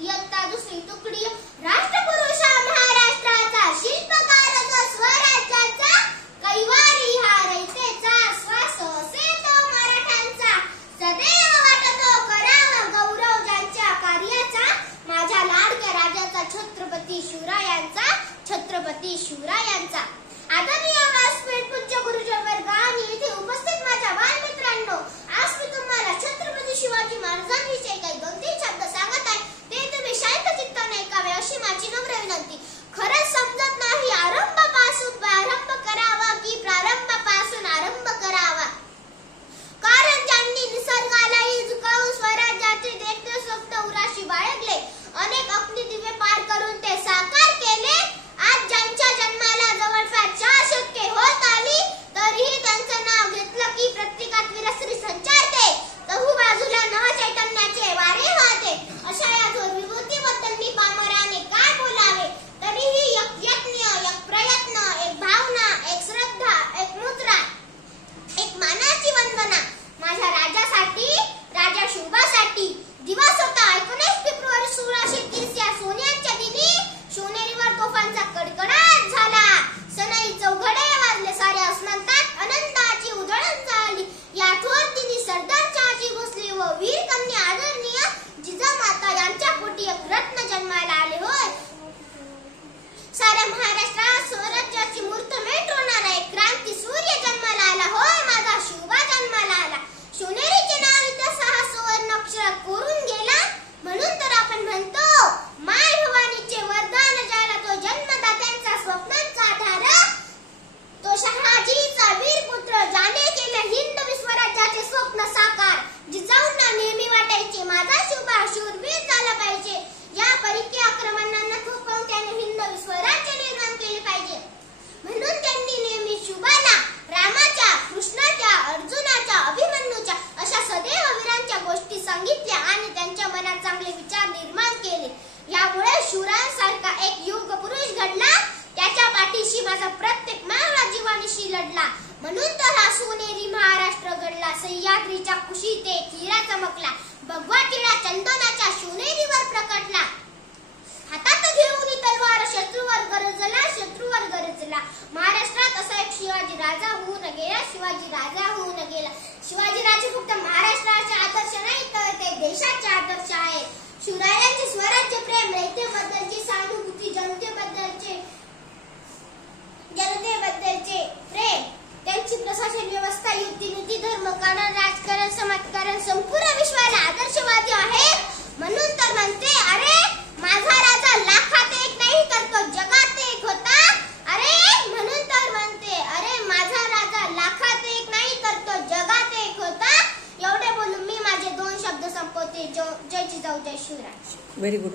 इयत्ता दुसरी तुकडी राष्ट्रपुरुष महाराष्ट्राचा शिल्पकार स्वराज्याचा कैवारी हा रयतेचा श्वास असे तो मराठ्यांचा सदैव वाटतो करावा गौरव ज्यांच्या कार्याचा माझ्या लाडक्या राजाचा छत्रपती शिवरायांचा आदरणीय व्यासपीठ पूज्य गुरुजन वर्ग आणि येथे उपस्थित माझ्या बालमित्रांनो, आज मी तुम्हाला छत्रपती शिवाजी महाराजांविषयी काही 2-3 शब्द सांगत आहे. ते तुम्ही शांत चित्ताने ऐकावे अशी माझी नम्र विनंती. खरंच समजत नाही आरंभापासून प्रारंभ करावा की प्रारंभापासून आरंभ करावा. कारण ज्यांनी निसर्गालाही झुकावून स्वराज्याचे देखते स्वप्न उराशी बाळगले, अनेक अग्निदिव्य पार करून ते साकार केले. आज ज्यांच्या जन्माला जवळपास 4 शतके होत आली तरीही त्यांचं नाव घेतलं की प्रत्येकात वीरश्री संचारते, तहु बाजूला नवचैतन्याचे वारे वाहते. अशा या थोर विभूतीबद्दल मी पामराने काय बोलावे. तरीही एक यत्न, एक प्रयत्न, एक भावना, एक श्रद्धा, एक मुद्रा, एक मानाची वंदना माझ्या राजासाठी, राजा शिवबासाठी. दिवस होता 19 फेब्रुवारी 1630 या सोन्याच्या दिनी शिवनेरीवर तोफांचा कडकडाट झाला. सनई चौघडे वाजले, साऱ्या आसमानात अनंताची उधळण झाली. या थोर दिनी सरदार शहाजी भोसले व वीर कन्या आदरणीय जिजामाता यांच्या पोटी एक रत्न जन्माला आले. होय, साऱ्या महाराष्ट्रात स्वराज्याची मूर्तमेढ रोवणारा एक क्रांती सूर्य जन्माला आला. होय, माझा शिवबा जन्माला आला. शिवनेरीचे नाव इतिहासात सुवर्ण अक्षरात कोरून गेला. म्हणून तर आपण म्हणतो माय भवानीचे वरदान ज्याला, तो जन्मदात्यांचा स्वप्नांचा आधार, तो शहाजीचा वीर पुत्र ज्याने केले हिंद स्वराज्याचे स्वप्न साकार. जिजाऊंना नेहमी वाटायचे माझा शिवबा शूरवीर झाला पाहिजे. या परकीय आक्रमणांना थोपवून त्याने हिंद स्वराज्य निर्माण केले पाहिजे. म्हणून त्यांनी नेहमी शिवबाला रामाच्या, कृष्णाच्या, अर्जुनाच्या, अभिमन्यूच्या अशा सदैव वीरांच्या गोष्टी सांगितल्या आणि त्यांच्या मनात चांगले विचार निर्माण केले. यामुळे शिवरायांसारखा एक युग पुरुष घडला. त्याच्या पाठीशी माझा प्रत्येक मावळा जीवानिशी लढला. म्हणून तर हा सोनेरी महाराष्ट्र घडला. सह्याद्रीच्या कुशीत एक हिरा चमकला, भगवा टिळा चंदनाच्या शिवनेरीवर प्रकटला. हातात घेऊन तलवार शत्रूवर गरजला, शत्रूवर गरजला. महाराष्ट्रात असा एक शिवाजी राजा होऊन गेला, शिवाजी राजा होऊन गेला. शिवाजी राजे फक्त महाराष्ट्राचे आदर्श नाही तर ते देशाचे आदर्श आहे. शिवरायांचे स्वराज्य प्रेम, रयतेबद्दलची सहानुभूती, जनतेबद्दलचे प्रेम, त्यांची प्रशासन व्यवस्था, युक्तिनीती, धर्म, कारण, राजकारण, समाजकारण संपूर्ण विश्वाला आदर्शवादी आहे. म्हणून तर म्हणते अरे माझा राजा लाखात एक नाही तर तो जगात एक होता. अरे म्हणून तर म्हणते अरे माझा राजा लाखात एक नाही तर तो जगात एक होता. एवढे बोलून मी माझे 2 शब्द संपवते. जय जिजाऊ, जय शिवराय. Very good.